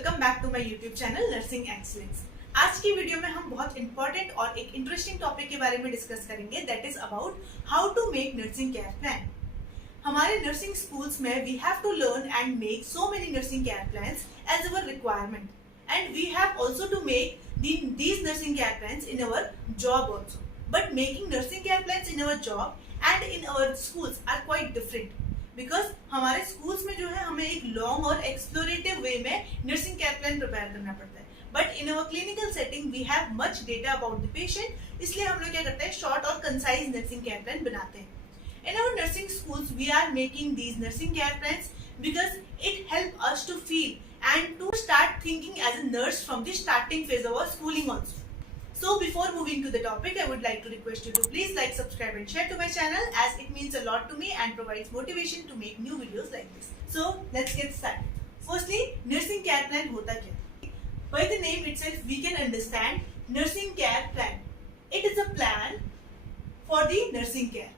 Welcome back to my YouTube channel Nursing Excellence. आज की video में हम बहुत इंपॉर्टेंट और एक इंटरेस्टिंग टॉपिक के बारे में डिस्कस करेंगे, that is about how to make nursing care plan. हमारे नर्सिंग स्कूल्स में we have to learn and make so many nursing care plans as our requirement, and we have also to make these nursing care plans in our job also. But making nursing care plans in our job and in our schools are quite different. Because हमारे schools में जो है हमें एक long और explorative वे में nursing care plan prepare करना पड़ता है, but in our clinical setting we have much data about the patient, इसलिए हम लोग क्या करते हैं, शॉर्ट और कंसाइज नर्सिंग केयर प्लान बनाते हैं। In our nursing schools we are making these nursing care plans because it help us to feel and to start thinking as a nurse from the starting phase of our schooling also. So before moving to the topic, I would like to request you to please like, subscribe and share to my channel, as it means a lot to me and provides motivation to make new videos like this. So let's get started. Firstly, nursing care plan होता क्या? By the name itself we can understand nursing care plan. It is a plan for the nursing care.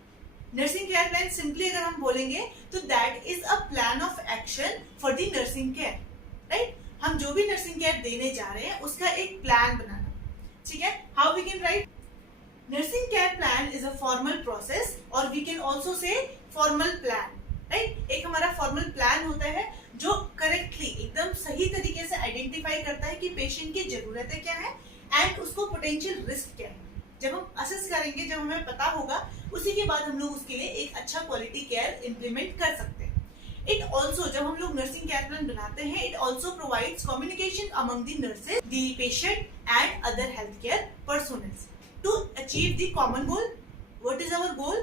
Nursing care plan simply अगर हम बोलेंगे तो that is a plan of action for the nursing care, right. हम जो भी nursing care देने जा रहे हैं उसका एक प्लान बनाना, ठीक है। How we can write nursing care plan is a formal process और we can also say formal plan, right. एक हमारा फॉर्मल प्लान होता है जो करेक्टली एकदम सही तरीके से आइडेंटिफाई करता है कि पेशेंट की जरूरतें क्या है एंड उसको पोटेंशियल रिस्क क्या है। जब हम असेस करेंगे, जब हमें पता होगा, उसी के बाद हम लोग उसके लिए एक अच्छा क्वालिटी केयर इंप्लीमेंट कर सकते हैं। इट ऑल्सो, जब हम लोग नर्सिंग केयर प्लान बनाते हैं, it also provides communication among the nurses, the patient and other health care personnels to achieve the common goal. What is our goal?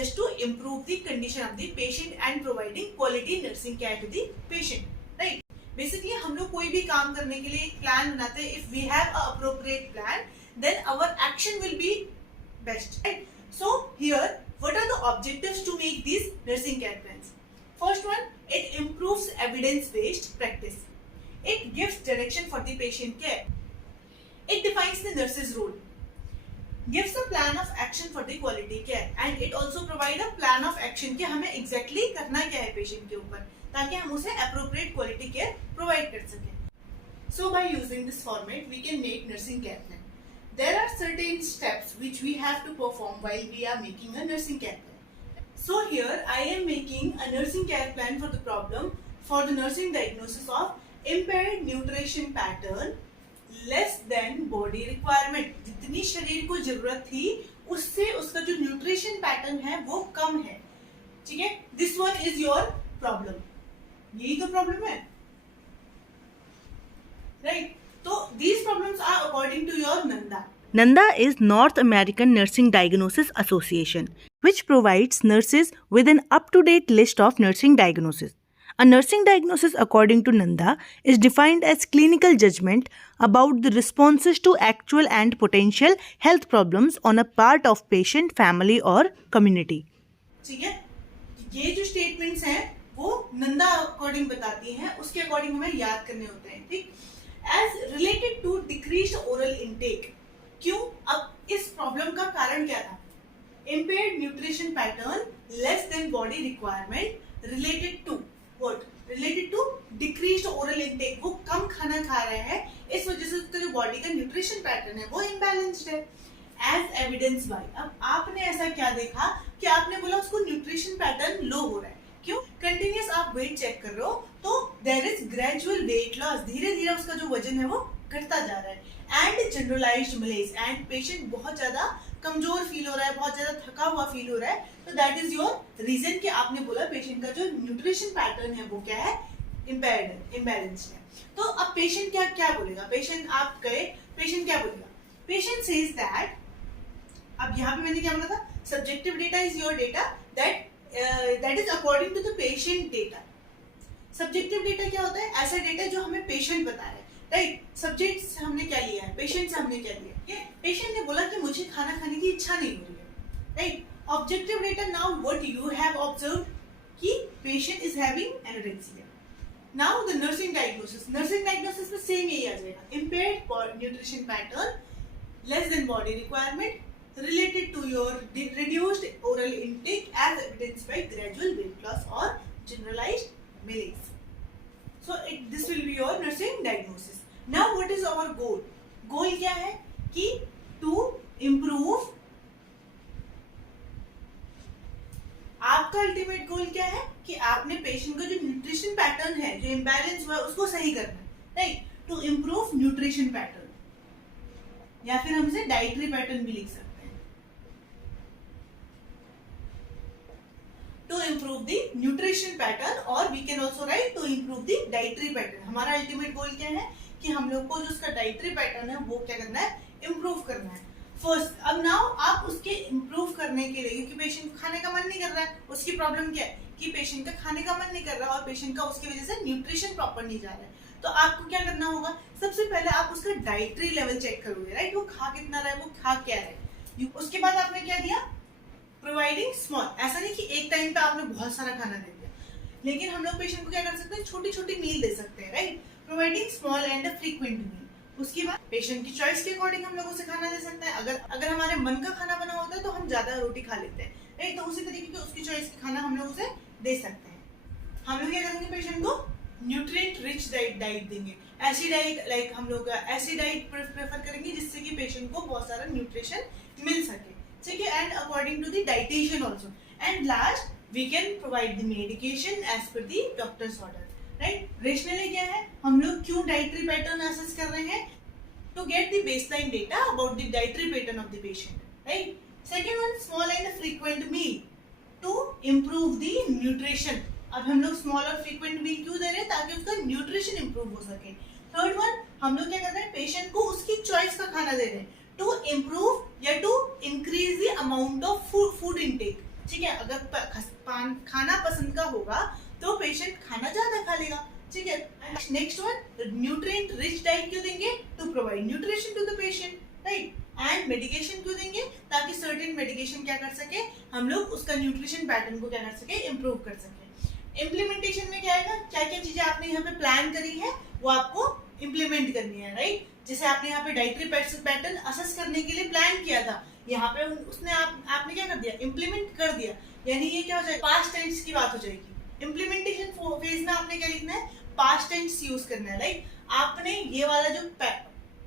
Just to improve the condition of the patient and providing quality nursing care to the patient, right. Basically हम लोग कोई भी काम करने के लिए एक plan बनाते हैं। If we have a appropriate plan, then our action will be best, right? So here, what are the objectives to make these nursing care plans? First one, it improves evidence based practice. It gives direction for the patient care. It defines the nurse's role, gives a plan of action for the quality care, and it also provide a plan of action कि हमें exactly करना क्या है patient के ऊपर, ताकि हम उसे appropriate quality care provide कर सकें। So by using this format, we can make nursing care plan. There are certain steps which we have to perform while we are making a nursing care plan. So here I am making a nursing care plan for the problem for the nursing diagnosis of impaired nutrition pattern less than body requirement. जितनी शरीर को जरूरत थी उससे उसका जो nutrition pattern है वो कम है, ठीक है। This one is your problem. यही तो प्रॉब्लम है, right? So these problems are according to your NANDA. NANDA is North American Nursing Diagnosis Association, which provides nurses with an up-to-date list of nursing diagnoses. A nursing diagnosis according to NANDA is defined as clinical judgment about the responses to actual and potential health problems on a part of patient, family or community. ठीक है, ये जो statements हैं वो Nanda according बताती हैं, उसके according हमें याद करने होते हैं, ठीक। As related to decreased oral intake, क्यों? अब इस प्रॉब्लम का कारण क्या था? Impaired nutrition pattern less than body requirement related to what? Related to decreased oral intake. वो कम खाना खा रहा है, इस वजह से उसका जो बॉडी का न्यूट्रिशन पैटर्न है वो इम्बैलेंस्ड है। As evidence by, अब आपने ऐसा क्या देखा कि आपने बोला उसको न्यूट्रिशन पैटर्न लो हो रहा है, क्यों? कंटिन्यूस आप वेट चेक कर रहे हो तो there is gradual weight loss, धीरे धीरे उसका जो वजन है वो घटता जा रहा है, and generalized malaise, and patient बहुत ज्यादा कमजोर फील हो रहा है, बहुत ज्यादा थका हुआ फील हो रहा है। तो दैट इज योर रीजन कि आपने बोला पेशेंट का जो न्यूट्रिशन पैटर्न है वो क्या है, इम्पेयर्ड है, इम्बैलेंस्ड है। तो अब पेशेंट क्या क्या बोलेगा? पेशेंट आप गए, पेशेंट क्या बोलेगा? पेशेंट सेज दैट, अब यहाँ पे मैंने क्या बोला था, subjective data is your data that is according to the patient data. Subjective data क्या होता है? ऐसा डेटा जो हमें पेशेंट बता रहा है, राइट। सब्जेक्ट से हमने क्या लिया है, पेशेंट से हमने क्या लिया है, पेशेंट ने बोला कि मुझे खाना खाने की इच्छा नहीं हो रही है, right. Objective data, now what you have observed कि patient is having anorexia. Now the nursing diagnosis, nursing diagnosis में सेम यही आ जाएगा, impaired nutrition pattern less than body requirement related to your reduced oral intake as evidenced by gradual weight loss or generalized malaise. So this will be your nursing diagnosis. Now what is our goal? Goal क्या है कि to improve, आपका ultimate goal क्या है कि आपने patient का जो न्यूट्रिशन पैटर्न है, जो इम्बैलेंस हुआ है, उसको सही करना है, right? To improve nutrition pattern, या फिर हम इसे डाइटरी पैटर्न भी लिख सकते हैं। To improve the nutrition pattern, और we can also write to improve the dietary pattern. हमारा अल्टीमेट गोल क्या है कि हम लोग को जो उसका डाइटरी पैटर्न है वो क्या करना है, इम्प्रूव करना है फर्स्ट। अब नाउ आप उसके इम्प्रूव करने के लिए, क्योंकि पेशेंट को खाने का मन नहीं कर रहा है, उसकी प्रॉब्लम क्या है कि पेशेंट का खाने का मन नहीं कर रहा और पेशेंट का उसकी वजह से न्यूट्रिशन प्रॉपर नहीं जा रहा है, तो आपको क्या करना होगा, सबसे पहले आप उसका डाइटरी लेवल चेक करोगे, राइट? वो खा कितना रहा है, वो खा क्या रहा है। उसके बाद आपने क्या दिया, प्रोवाइडिंग स्मॉल। ऐसा नहीं कि एक टाइम पे आपने बहुत सारा खाना दे दिया, लेकिन हम लोग पेशेंट को क्या कर सकते हैं, छोटी छोटी मील दे सकते हैं, right? Providing small and frequent meal. उसके बाद पेशेंट की चॉइस के अकॉर्डिंग हम लोग उसे खाना दे सकते हैं। अगर हमारे मन का खाना बना होता है तो हम ज्यादा रोटी खा लेते हैं, राइट? तो उसी तरीके के उसकी चॉइस का खाना हम लोग उसे दे सकते हैं। हम लोग क्या करेंगे, पेशेंट को न्यूट्रिएंट रिच डाइट देंगे। ऐसी डाइट, लाइक हम लोग ऐसी डाइट प्रेफर करेंगे जिससे कि पेशेंट को बहुत सारा न्यूट्रिशन मिल सके, ठीक है? And according to the dietitian also. And last, we can provide the medication as per the doctor's order, right? Rationale क्या है, हम लोग क्यों डाइटरी पैटर्न असेस कर रहे हैं, to get the baseline data about the dietary pattern of the patient, right? Second one, small and frequent meal to improve the nutrition. अब हम लोग स्मॉल और फ्रीक्वेंट मील क्यों दे रहे हैं, ताकि उसका न्यूट्रिशन इंप्रूव हो सके। थर्ड वन, हम लोग क्या कर रहे हैं, पेशेंट को उसकी चॉइस का खाना दे रहे हैं टू इम्प्रूव या to increase the amount of food intake, ठीक है? अगर खाना पसंद का होगा तो पेशेंट खाना ज्यादा खा लेगा, ठीक है? Next one, nutrient rich diet क्यों देंगे, to provide nutrition to the patient, right? And medication क्यों देंगे, ताकि सर्टेन मेडिकेशन क्या कर सके, हम लोग उसका न्यूट्रिशन पैटर्न को क्या कर सके, इम्प्रूव कर सके। इम्प्लीमेंटेशन में क्या आएगा, क्या क्या चीजें आपने यहाँ पे प्लान करी है वो आपको इम्प्लीमेंट करनी है, राइट? जैसे आपने यहाँ पे डाइटरी पैटर्न असेस करने के लिए प्लान किया था, यहाँ पे उसने आपने क्या कर दिया, इम्प्लीमेंट कर दिया। यानी ये क्या हो जाएगा, पास्ट टेंस की बात हो जाएगी। इम्प्लीमेंटेशन फेज में आपने क्या लिखना है, पास्ट टेंस यूज करना है, राइट? आपने ये वाला जो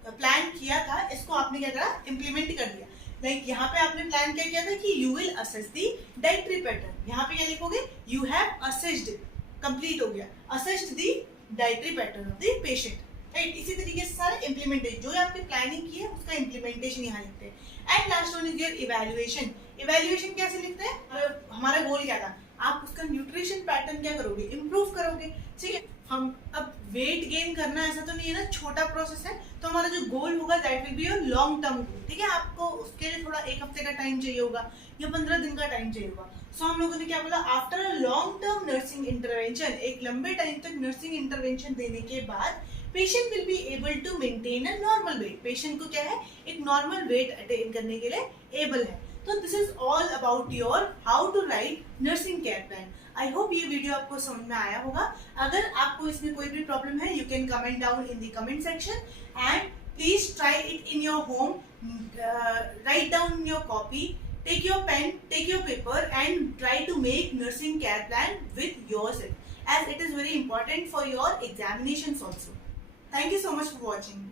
प्लान किया था इसको आपने क्या करा, इम्प्लीमेंट कर दिया। लाइक यहाँ पे आपने प्लान क्या किया था कि you will assess the dietary pattern, यहाँ पे क्या लिखोगे, यू हैव असेस्ड, कंप्लीट हो गया, assessed the dietary pattern of the patient, right? इसी तरीके से सारे इम्प्लीमेंटेशन जो आपने प्लानिंग की है उसका इम्प्लीमेंटेशन यहाँ लिखते हैं। And last one is your evaluation. Evaluation कैसे लिखते हैं, हमारा गोल क्या था, आप उसका न्यूट्रिशन पैटर्न क्या करोगे, इम्प्रूव करोगे, ठीक है? हम अब वेट गेन करना ऐसा तो नहीं है ना, छोटा प्रोसेस है, तो हमारा जो गोल होगा that will be your long term goal, ठीक है? आपको उसके लिए थोड़ा एक हफ्ते का टाइम चाहिए होगा या 15 दिन का टाइम चाहिए होगा। सो हम लोगों ने क्या बोला, after a long term nursing intervention, एक लंबे टाइम तक नर्सिंग इंटरवेंशन देने के बाद patient will be able to maintain a normal weight. Patient को क्या है, एक नॉर्मल वेट अटेन करने के लिए एबल है। तो this is all about your how to write nursing care plan. I hope ये वीडियो आपको समझ में आया होगा। अगर आपको इसमें कोई भी प्रॉब्लम है, you can comment down in the comment section and please try it in your home. Write down in your copy, take your pen, take your paper and try to make nursing care plan with yourself, as it is very important for your examinations also. Thank you so much for watching.